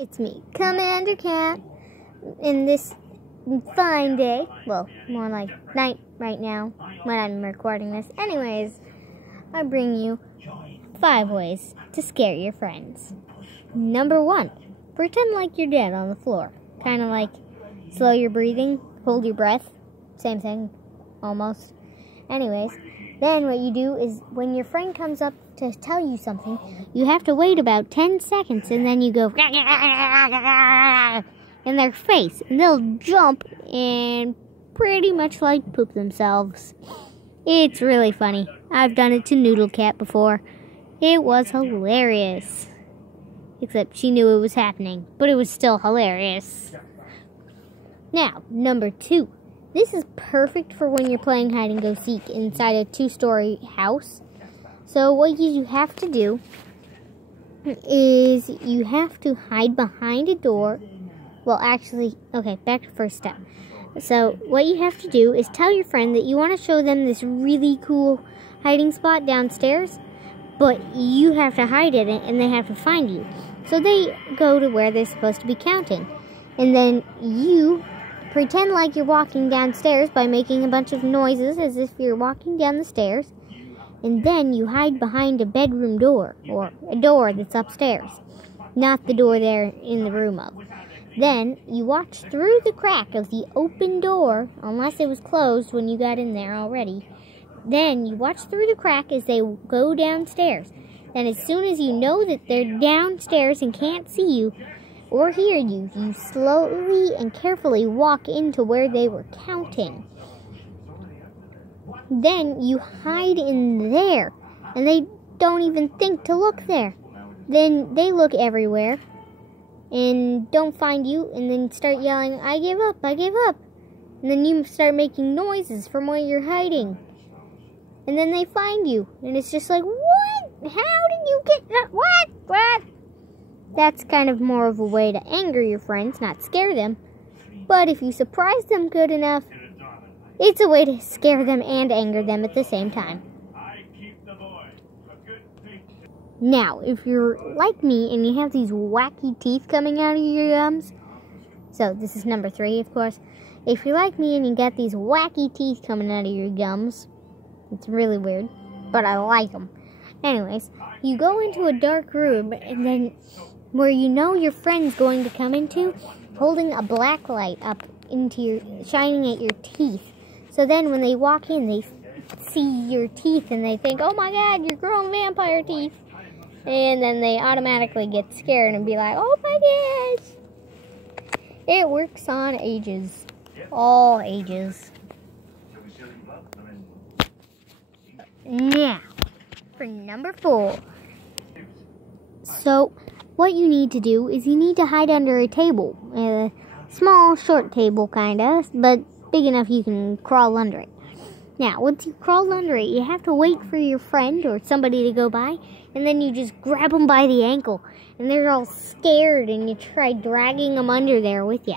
It's me, Commander Cat, in this fine day, well, more like night right now when I'm recording this. Anyways, I bring you 5 ways to scare your friends. Number 1, pretend like you're dead on the floor. Kind of like slow your breathing, hold your breath, same thing, almost. Anyways, then what you do is when your friend comes up to tell you something, you have to wait about 10 seconds and then you go in their face and they'll jump and pretty much like poop themselves. It's really funny. I've done it to Noodle Cat before. It was hilarious. Except she knew it was happening, but it was still hilarious. Now, number 2. This is perfect for when you're playing hide and go seek inside a 2-story house. So what you have to do is you have to hide behind a door. Well, actually, okay, back to first step. So what you have to do is tell your friend that you want to show them this really cool hiding spot downstairs, but you have to hide in it and they have to find you. So they go to where they're supposed to be counting. And then you pretend like you're walking downstairs by making a bunch of noises as if you're walking down the stairs. And then you hide behind a bedroom door, or a door that's upstairs, not the door there in the room of. Then you watch through the crack of the open door, unless it was closed when you got in there already. Then you watch through the crack as they go downstairs. Then as soon as you know that they're downstairs and can't see you or hear you, you slowly and carefully walk into where they were counting. Then you hide in there, and they don't even think to look there. Then they look everywhere and don't find you, and then start yelling, "I give up, I give up." And then you start making noises from where you're hiding. And then they find you, and it's just like, "What? How did you get that? What? That's kind of more of a way to anger your friends, not scare them. But if you surprise them good enough, it's a way to scare them and anger them at the same time. Now, if you're like me and you have these wacky teeth coming out of your gums, so this is number 3, of course. If you're like me and you got these wacky teeth coming out of your gums, it's really weird, but I like them. Anyways, you go into a dark room and then where you know your friend's going to come into, holding a black light up into your, shining at your teeth. So then when they walk in, they see your teeth and they think, "Oh my God, you're growing vampire teeth." And then they automatically get scared and be like, "Oh my gosh." It works on ages. All ages. Now, for number 4. So, what you need to do is you need to hide under a table. A small, short table, kinda, but big enough you can crawl under it. Now, once you crawl under it, you have to wait for your friend or somebody to go by, and then you just grab them by the ankle, and they're all scared, and you try dragging them under there with you.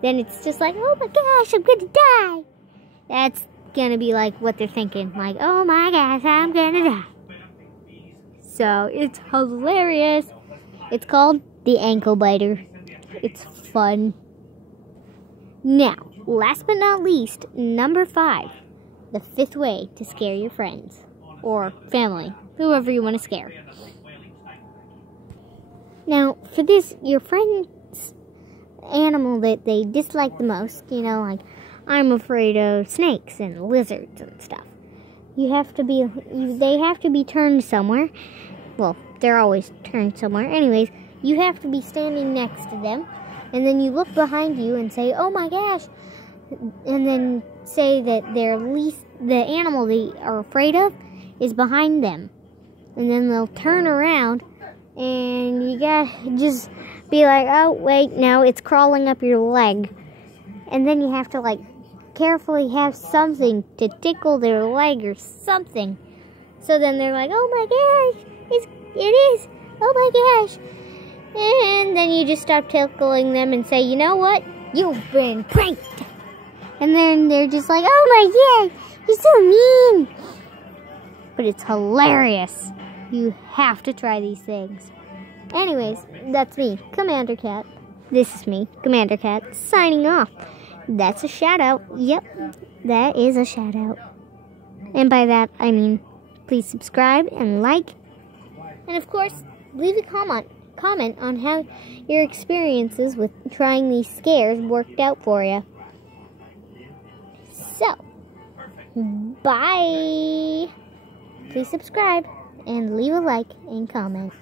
Then it's just like, "Oh my gosh, I'm gonna die." That's gonna be like what they're thinking, like, "Oh my gosh, I'm gonna die." So, it's hilarious. It's called the ankle biter. It's fun. Now, last but not least, number 5. The 5th way to scare your friends. Or family. Whoever you want to scare. Now, for this, your friend's animal that they dislike the most, you know, like, I'm afraid of snakes and lizards and stuff. They have to be turned somewhere. Well, they're always turned somewhere. Anyways, you have to be standing next to them. And then you look behind you and say, "Oh my gosh." And then say that the animal they are afraid of is behind them. And then they'll turn around and you gotta just be like, "Oh, wait, no, it's crawling up your leg." And then you have to, like, carefully have something to tickle their leg or something. So then they're like, "Oh my gosh, it is, oh my gosh." And then you just stop tickling them and say, "You know what? You've been pranked." And then they're just like, "Oh my God, you're so mean." But it's hilarious. You have to try these things. Anyways, that's me, Commander Cat. This is me, Commander Cat, signing off. That's a shout out. Yep, that is a shout out. And by that, I mean, please subscribe and like. And of course, leave a comment on how your experiences with trying these scares worked out for you. So, bye. Please subscribe and leave a like and comment.